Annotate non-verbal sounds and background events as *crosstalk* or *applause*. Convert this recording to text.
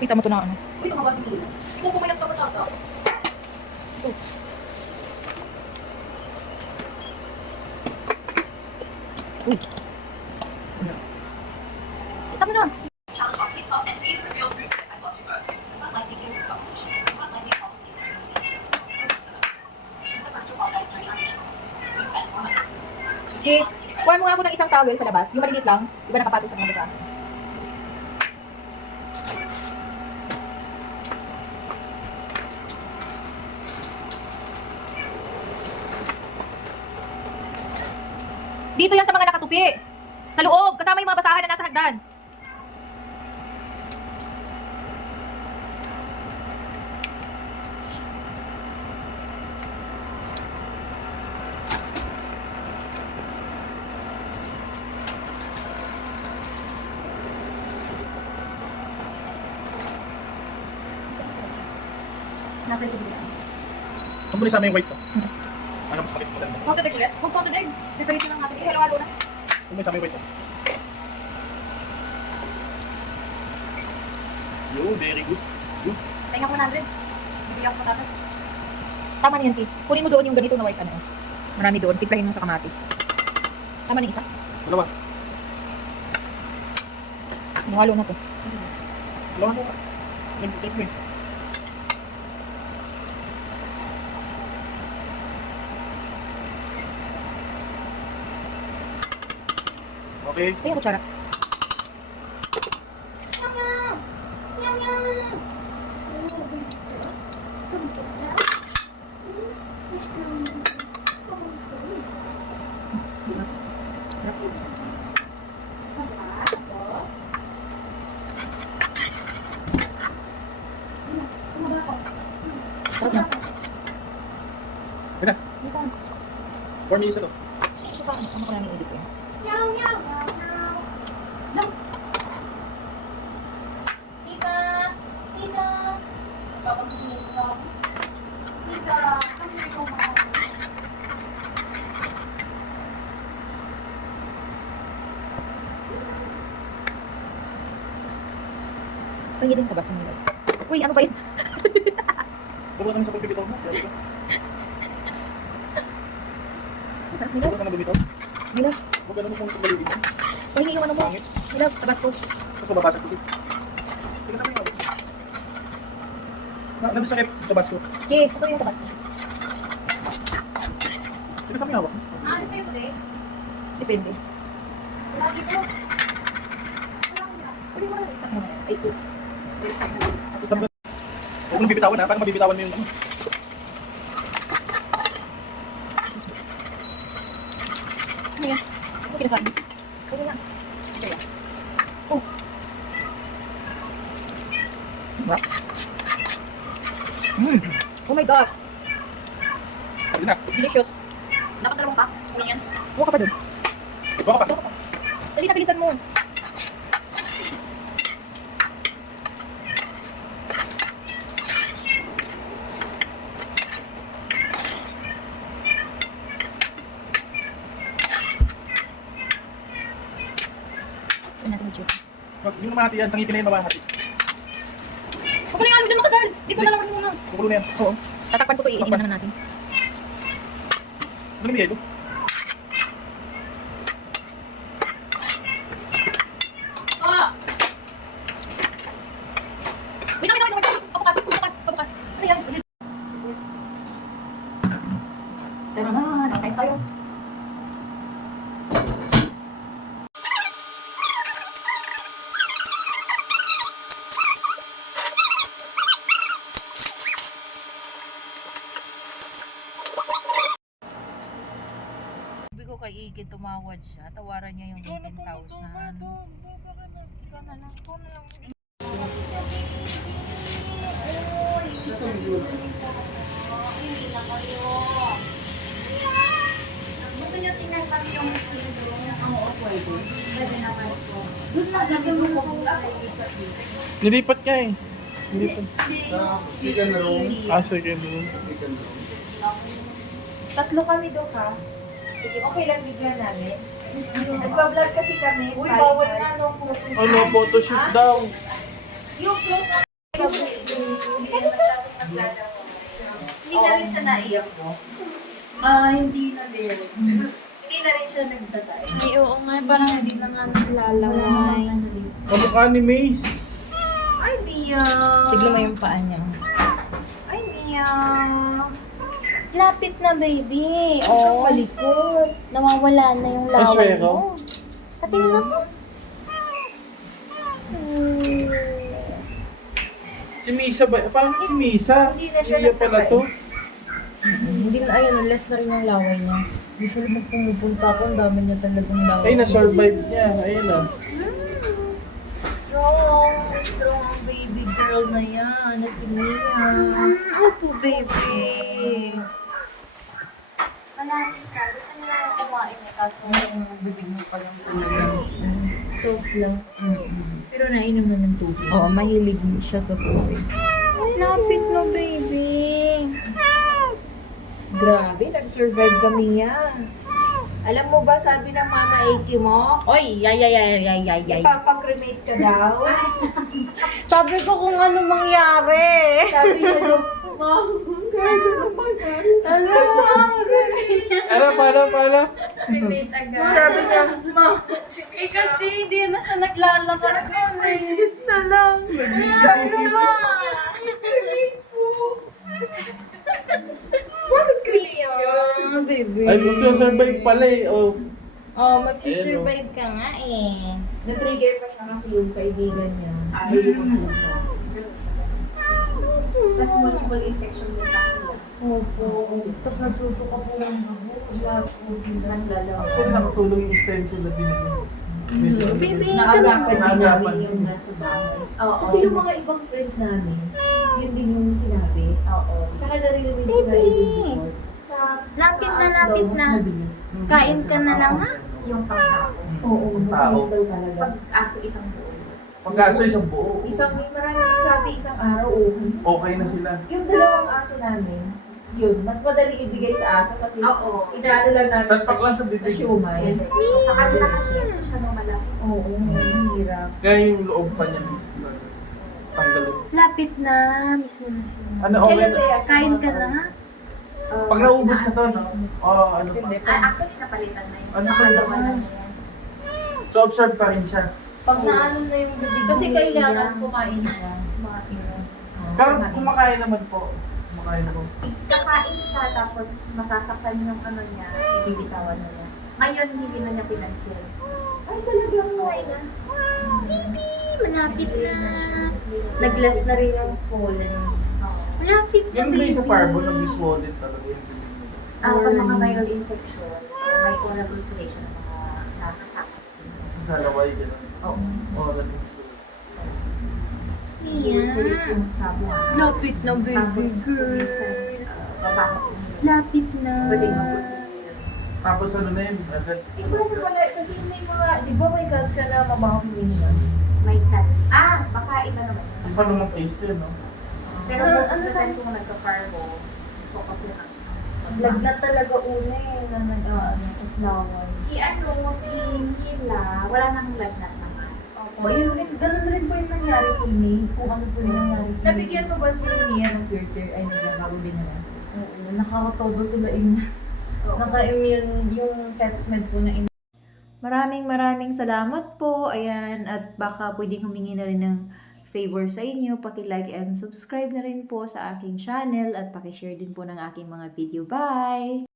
Kita mo to na ano. Uy, si Kila. Ikaw pumayat ka pa sa ako. Uy. Isa mo na. Che, kuha mo nga ako ng isang towel sa labas. Yung maliliit lang. Di ba nakapatong sa mga sa Dito yan sa mga nakatupi. Sa loob, kasama yung mga basahan na nasa hagdan. Nasa likod nila. Mo na isama yung white ko. Ano mas pakit mo dalawa. Salted egg ulit? Huwag salted egg. Separate lang natin. Eh, halo-halo na. Mo isama yung white ko. Yo, very good. Pahinga ko 100. Bibili ako patatas. Tama na yan, Ti. Kunin mo doon yung ganito na white ano. Marami doon. Tiplahin mo sa kamatis. Tama na isa. Dalawa. Mahalo na to. Dalawa ko. Nag-trip mo eh. Okay. Ay, ako tsara. Sarap na. Ito. Four minutes na to. Ito pa, ano ko na ni edit ko yan. Meow, meow, meow, meow. Jump. Lisa! Lisa! Baka gusto niyo sa Lisa! Ano yung ikaw mga Din tabas mo nila. Uy, ano ba yun? *laughs* Subukan kami sa pagbibitaw mo. Masarap nila. Subukan ka na bumitaw. Nila. Huwag ka naman kung tumaligid mo. Pahingi yung ano mo. Pangit. Nila, tabas ko. Tapos mababasag ko dito. Tingnan sa mga. Na, nandun sa kip, tabas ko. Okay, gusto yung tabas ko. Tingnan sa mga hawak mo. Ah, alis kayo today? Depende. Lagi ko. Pwede mo na i-stack mo na yan. Ay, ito. Sabi Huwag mong bibitawan ha, parang mabibitawan mo yung ano. Ano yan? Ano kinakain? Ano? Ito yan. Oh. Diba? Mm. Oh my God. Ayun na. Delicious. Dapat dalawang pa. Kulang yan. Huwag ka pa dun. Ikaw ka pa. Dali na, bilisan mo. Ano natin? Wag, Yung mamahati yan, sangipin na yung mamahati. Huwag mo na yung ano dyan matagal. Dito na lang muna. Kukulo na yan. Oo. Tatakpan ko to, iinitan naman natin. Ano yung yelo? Ah! Wait, wait, wait, wait, wait. Pabukas, pabukas, pabukas. Ano yan? Tara na, nakain tayo. Iggy, tumawad siya. Tawaran niya yung 18,000. Ikaw na lang, ikaw na lang. Gusto niyo kami yung sino ang pwede. Pwede naman po. Doon lang, lagyan mo po kung Nilipat ka eh. Nilipat. Second room. Ah, second room. Second room. Tatlo kami doon ka. Sige, okay lang bigyan namin. Nagpa-vlog kasi kami. Uy, bawal na, no? Ano, photoshoot daw. Yung close up Hindi na rin siya naiyak mo? Ah, hindi na din. Hindi na rin siya nagtatay. Ay, oo nga, parang hindi na nga naglalaway. Kamukha ni Mace. Ay, Mia! Tignan mo yung paa niya. Ay, Mia! Lapit na, baby. Ang Oh, palikot. nawawala na yung Ay, laway swero. mo. Patingin ako. Hmm. Si Misa ba? Paano si Misa? Hindi na siya Iya pala to. Hindi na, ayun, less na rin yung laway niya. Usually, pag pumupunta ako, ang dami niya talagang laway. Ay, na-survive niya. Ayun ah. Strong! Strong ang baby girl na yan. Na si Mia. Opo, baby. Malapit ka. Gusto niya na kumain niya kaso Ang bibig mo pa lang talaga. soft lang. Mm-mm. Pero nainom na ng tubig. Oo, mahilig siya sa tubig. Lapit na, baby. Grabe, nag-survive kami yan. Alam mo ba, sabi ng mama Eki mo, Oy, yay, yay, yay, yay, yay, yay. ipapag-cremate ka daw. *laughs* Sabi ko kung ano mangyari. Sabi niya Mom, ano pa Ano Ano, paano, paano? Sabi niya, Ma'am, eh kasi hindi na siya naglalakad kami. na lang. Sabi ko, Ma. Cleo? Baby. Ay, magsasurvive pala eh. Oh. Oh, magsisurvive ka nga eh. Na-trigger pa siya kasi yung kaibigan niya. Baby ko po siya. Tapos multiple infection. Opo. Tapos nagsusuka po ng dugo. Lahat po sila. Naglalawa. Actually, nakatulong yung stem sila din. Baby, Naagapan din namin yung nasa bahay. Kasi yung mga ibang friends namin, yun din yung sinabi. Oo. Tsaka narinig ko na Baby! before. Sa, Lapit sa na, lapit na. Kain ka na lang ha. Yung pang-tao. Oo, Tao. mabilis daw talaga. Pag aso isang buo. Pagkaso isang buo. Isang, may marami nagsabi isang araw, oo. Okay na sila. Yung dalawang aso namin, yun, mas madali ibigay sa aso kasi Oo. inaano lang namin Salpak lang sa bibig. siomay. Sa kanila kasi siya nung malaki. Oo, ang hirap. Kaya yung loob pa niya mismo. Tanggalin. Lapit na. Mismo na sila. Ano, okay Kailan na. kaya? Kain ka na ha? Uh, Pag naubos na to, no? Oo, ano pa. Hindi. Ah, actually, napalitan na yun. Ano pa Nakalawa yun? na yan. So, observe pa rin siya. Pag naano na yung bibig Kasi kailangan kumain siya. Kumain na. Pero kumakain naman po. Kumakain naman. Kakain siya, tapos masasaktan yung ano niya, ibibitawan na niya. Ngayon, hindi na niya pinansin. Ay, talagang kumain na. Baby, malapit na. Naglas na rin yung swollen. Malapit na, Yung baby. may sa parbo, nag-swollen talaga yung bibig nila. Ah, pag mga viral infection, may oral ulceration ng mga nakasama sa sino. Dalaway, gano'n. Oo. Oo, ganun. Buwan. Lapit na, baby Tapos, girl. ah, Lapit na. Tapos ano na yun, agad. Ikaw mo pala, kasi may mga, di ba may cats ka na mabaho huminga? May cat. Ah, baka iba naman. Yung pa naman face yun, no? Pero Ano- most of ano the time kung nagka-carbo, focus yun ang Lagnat talaga una eh, na nag, ah, islaway. Si ano, si Mila, wala nang lagnat Opo, yun rin, ganun rin po yung nangyari kay Maze, kung ano po yung nangyari. Nabigyan mo ba si Mia ng filter, ay nila, bago na Oo, nakakatodo sila immune. Naka-immune yung pets med po na immune. Maraming maraming salamat po. Ayan, at baka pwedeng humingi na rin ng favor sa inyo. Paki-like and subscribe na rin po sa aking channel at paki-share din po ng aking mga video. Bye!